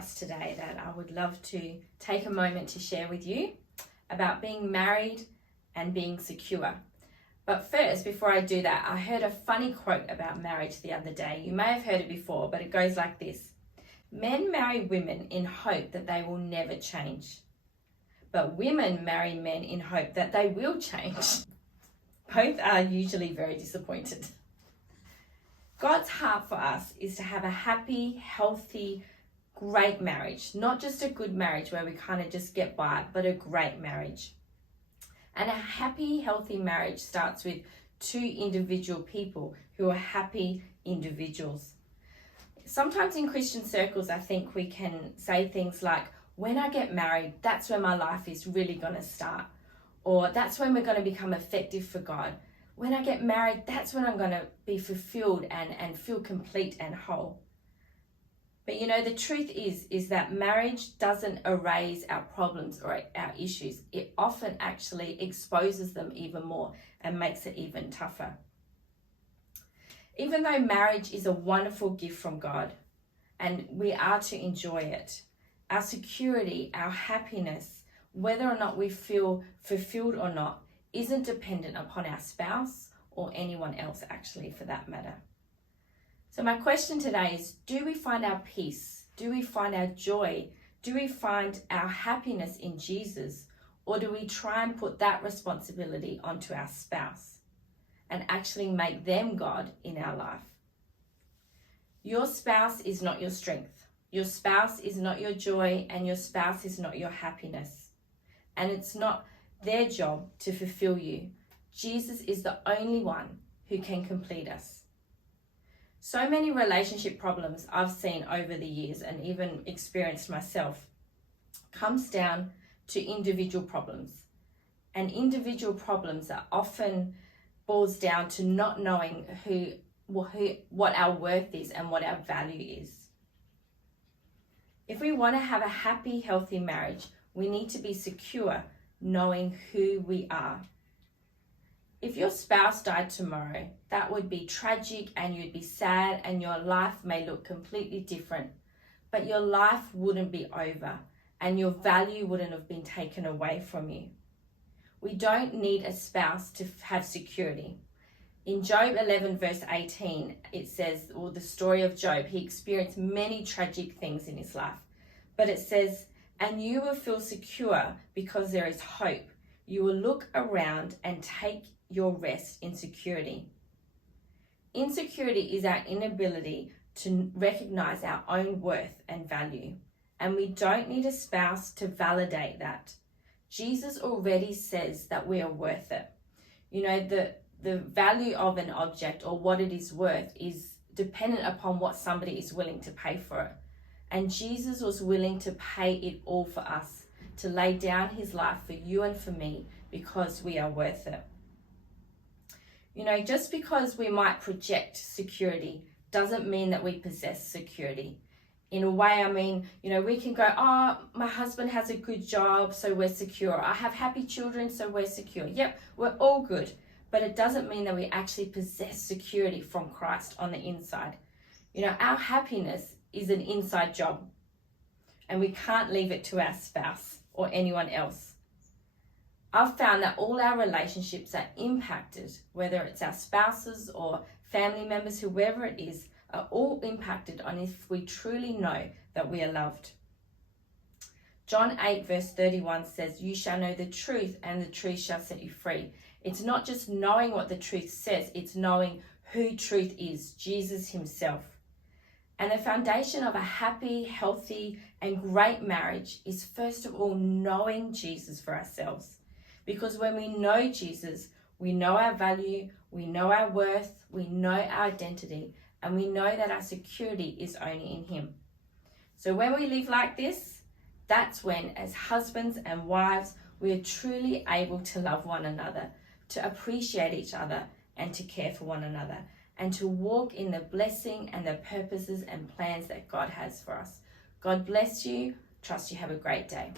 us today that I would love to take a moment to share with you about being married and being secure. But first, before I do that, I heard a funny quote about marriage the other day. You may have heard it before, but it goes like this. Men marry women in hope that they will never change, but women marry men in hope that they will change. Both are usually very disappointed. God's heart for us is to have a happy, healthy, great marriage. Not just a good marriage where we kind of just get by, but a great marriage. And a happy, healthy marriage starts with two individual people who are happy individuals. Sometimes in Christian circles, I think we can say things like, when I get married, that's when my life is really going to start. Or that's when we're going to become effective for God. When I get married, that's when I'm going to be fulfilled and feel complete and whole. But you know, the truth is that marriage doesn't erase our problems or our issues. It often actually exposes them even more and makes it even tougher. Even though marriage is a wonderful gift from God and we are to enjoy it, our security, our happiness, whether or not we feel fulfilled or not, isn't dependent upon our spouse or anyone else actually for that matter. So my question today is, do we find our peace? Do we find our joy? Do we find our happiness in Jesus? Or do we try and put that responsibility onto our spouse and actually make them God in our life? Your spouse is not your strength. Your spouse is not your joy, and your spouse is not your happiness. And it's not their job to fulfill you. Jesus is the only one who can complete us. So many relationship problems I've seen over the years and even experienced myself comes down to individual problems. And individual problems are often boils down to not knowing what our worth is and what our value is. If we want to have a happy, healthy marriage, we need to be secure knowing who we are. If your spouse died tomorrow, that would be tragic and you'd be sad and your life may look completely different, but your life wouldn't be over and your value wouldn't have been taken away from you. We don't need a spouse to have security. In Job 11 verse 18, it says, or the story of Job, he experienced many tragic things in his life, but it says, and you will feel secure because there is hope. You will look around and take your rest in security. Insecurity is our inability to recognize our own worth and value, and we don't need a spouse to validate that. Jesus already says that we are worth it. You know, the value of an object or what it is worth is dependent upon what somebody is willing to pay for it. And Jesus was willing to pay it all for us, to lay down his life for you and for me because we are worth it. You know, just because we might project security doesn't mean that we possess security. In a way, I mean, you know, we can go, oh, my husband has a good job, so we're secure. I have happy children, so we're secure. Yep, we're all good. But it doesn't mean that we actually possess security from Christ on the inside. You know, our happiness is an inside job, and we can't leave it to our spouse or anyone else. I've found that all our relationships are impacted, whether it's our spouses or family members, whoever it is, are all impacted on if we truly know that we are loved. John 8 verse 31 says, you shall know the truth and the truth shall set you free. It's not just knowing what the truth says, it's knowing who truth is, Jesus himself. And the foundation of a happy, healthy, and great marriage is first of all knowing Jesus for ourselves. Because when we know Jesus, we know our value, we know our worth, we know our identity, and we know that our security is only in him. So when we live like this, that's when, as husbands and wives, we are truly able to love one another, to appreciate each other, and to care for one another, and to walk in the blessing and the purposes and plans that God has for us. God bless you. Trust you have a great day.